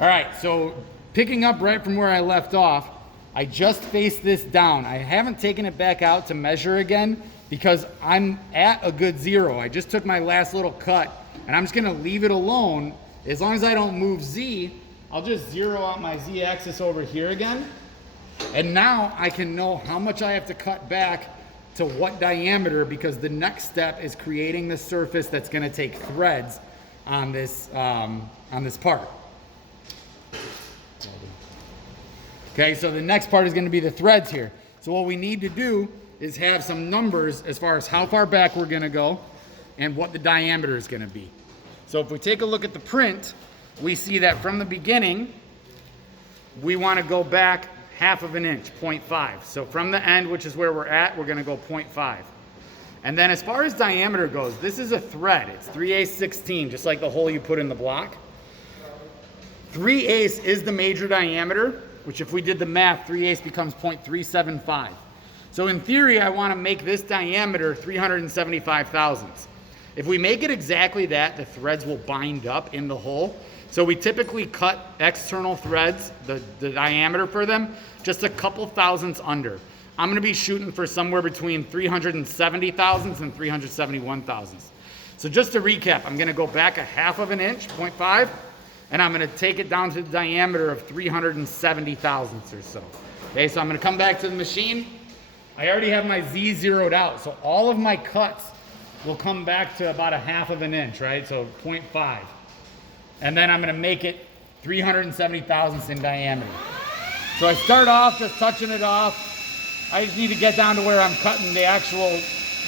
All right, so picking up right from where I left off, I just faced this down. I haven't taken it back out to measure again because I'm at a good 0. I just took my last little cut and I'm just gonna leave it alone. As long as I don't move Z, I'll just 0 out my Z axis over here again. And now I can know how much I have to cut back to what diameter, because the next step is creating the surface that's gonna take threads on this part. Okay, so the next part is going to be the threads here. So what we need to do is have some numbers as far as how far back we're going to go and what the diameter is going to be. So if we take a look at the print, we see that from the beginning, we want to go back 1/2 inch, 0.5. So from the end, which is where we're at, we're going to go 0.5. And then as far as diameter goes, this is a thread. It's 3/8 16, just like the hole you put in the block. 3/8 is the major diameter, which if we did the math, 3/8 becomes 0.375. So in theory, I want to make this diameter 375 thousandths. If we make it exactly that, the threads will bind up in the hole. So we typically cut external threads, the diameter for them, just a couple thousandths under. I'm going to be shooting for somewhere between 370 thousandths and 371 thousandths. So just to recap, I'm going to go back 1/2 inch, 0.5. And I'm going to take it down to the diameter of 370 thousandths or so. Okay, so I'm going to come back to the machine. I already have my Z zeroed out, so all of my cuts will come back to about 1/2 inch, right? So 0.5. And then I'm going to make it 370 thousandths in diameter. So I start off just touching it off. I just need to get down to where I'm cutting the actual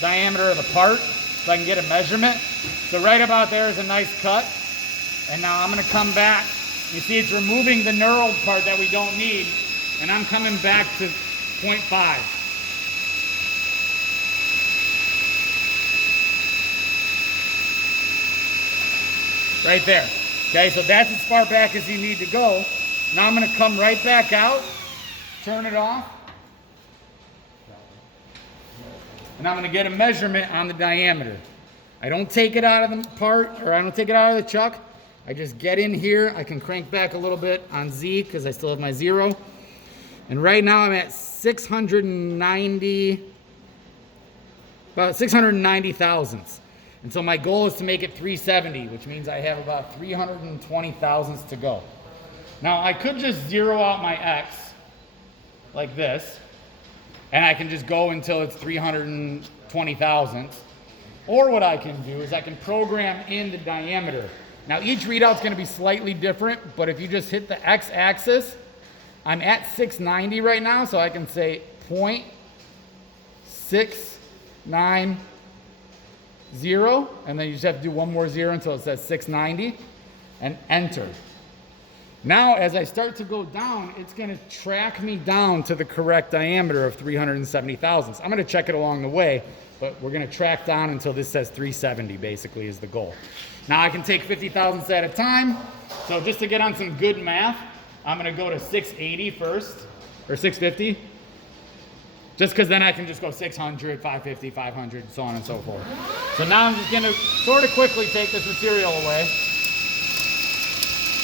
diameter of the part so I can get a measurement. So right about there is a nice cut. And now I'm going to come back. You see it's removing the knurled part that we don't need. And I'm coming back to 0.5. Right there. Okay, so that's as far back as you need to go. Now I'm going to come right back out, turn it off. And I'm going to get a measurement on the diameter. I don't take it out of the part, or I don't take it out of the chuck. I just get in here. I can crank back a little bit on Z because I still have my 0. And right now I'm at 690, about 690 thousandths. And so my goal is to make it 370, which means I have about 320 thousandths to go. Now I could just 0 out my X like this, and I can just go until it's 320 thousandths. Or what I can do is I can program in the diameter. Now each readout's going to be slightly different, but if you just hit the X axis, I'm at 690 right now, so I can say 0.690, and then you just have to do one more 0 until it says 690, and enter. Now as I start to go down, it's going to track me down to the correct diameter of 370 thousandths. I'm going to check it along the way, but we're going to track down until this says 370 basically is the goal. Now I can take 50 thousandths at a time. So just to get on some good math, I'm going to go to 680 first, or 650. Just because then I can just go 600, 550, 500, so on and so forth. So now I'm just going to sort of quickly take this material away.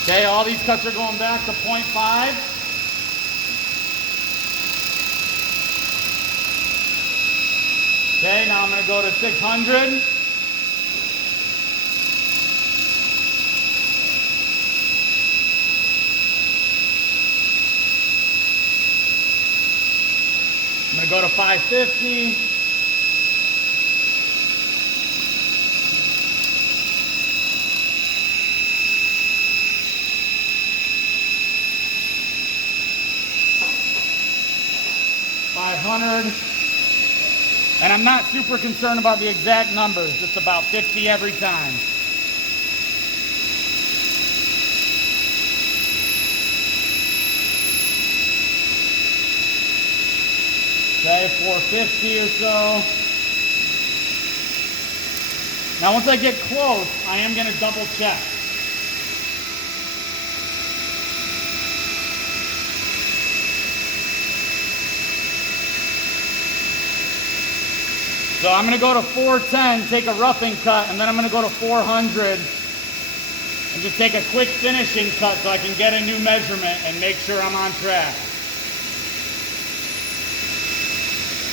Okay, all these cuts are going back to 0.5. Okay, now I'm going to go to 600. I'm going to go to 550. And I'm not super concerned about the exact numbers, just about 50 every time. Okay, 450 or so. Now once I get close, I am going to double check. So I'm going to go to 410, take a roughing cut, and then I'm going to go to 400. And and just take a quick finishing cut so I can get a new measurement and make sure I'm on track.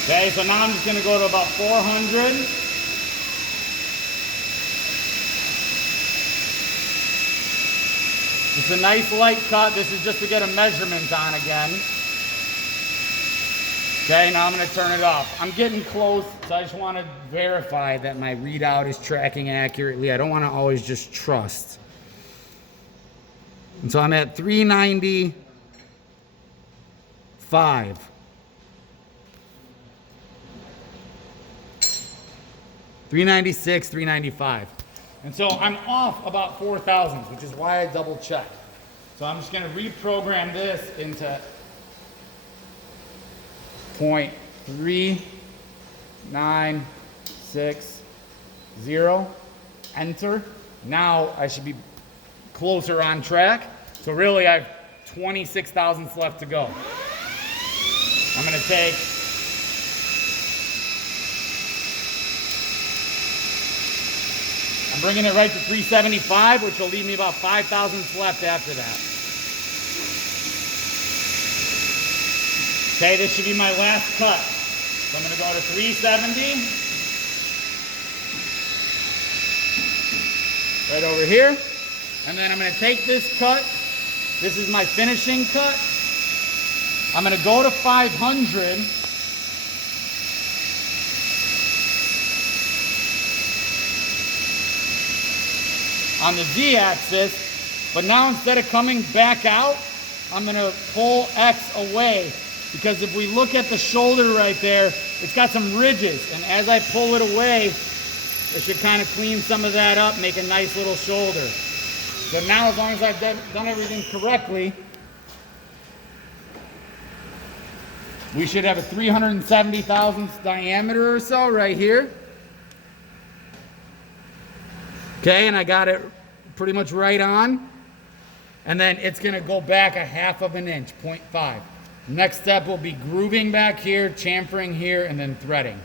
Okay, so now I'm just gonna go to about 400. It's a nice light cut. This is just to get a measurement on again. Okay, now I'm gonna turn it off. I'm getting close, so I just wanna verify that my readout is tracking accurately. I don't wanna always just trust. And so I'm at 395. $396, $395. And so I'm off about 4 thousandths, which is why I double checked. So I'm just gonna reprogram this into 0.3960, enter. Now I should be closer on track. So really I have 26 thousandths left to go. I'm gonna take I'm bringing it right to 375, which will leave me about 5 thousandths left after that. Okay, this should be my last cut. So I'm gonna go to 370. Right over here. And then I'm gonna take this cut. This is my finishing cut. I'm gonna go to 500. On the Z-axis, but now instead of coming back out, I'm gonna pull X away, because if we look at the shoulder right there, it's got some ridges, and as I pull it away, it should kind of clean some of that up, make a nice little shoulder. So now, as long as I've done everything correctly, we should have a 370 thousandths diameter or so right here. Okay, and I got it pretty much right on. And then it's gonna go back 1/2 inch, 0.5. Next step will be grooving back here, chamfering here, and then threading.